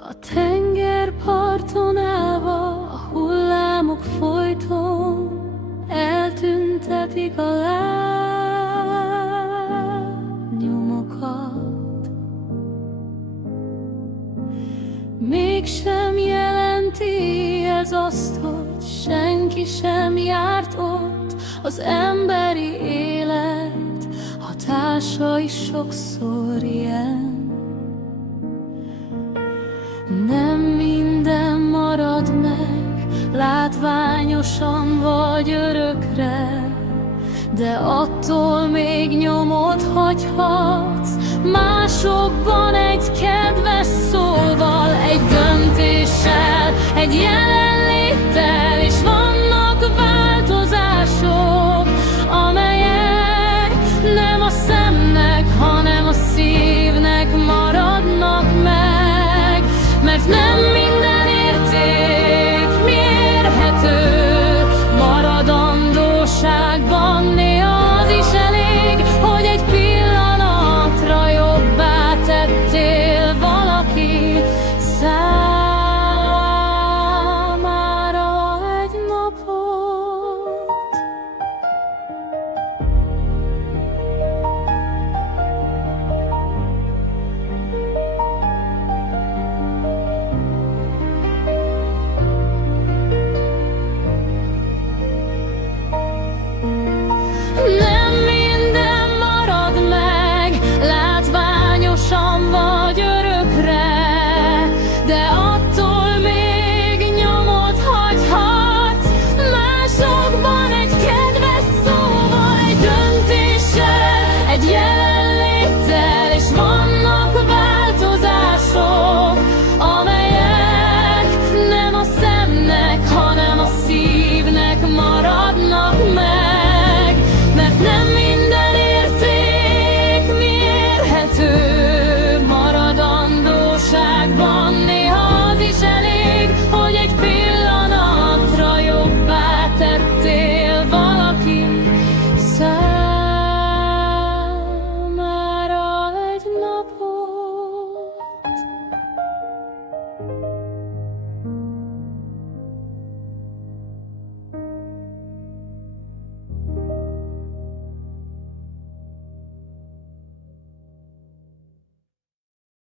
A tengerparton állva a hullámok folyton eltüntetik a lábnyomokat. Mégsem jelenti ez azt, hogy senki sem járt ott. Az emberi élet hatása is sokszor ilyen. Nem minden marad meg látványosan vagy örökre, de attól még nyomot hagyhatsz másokban egy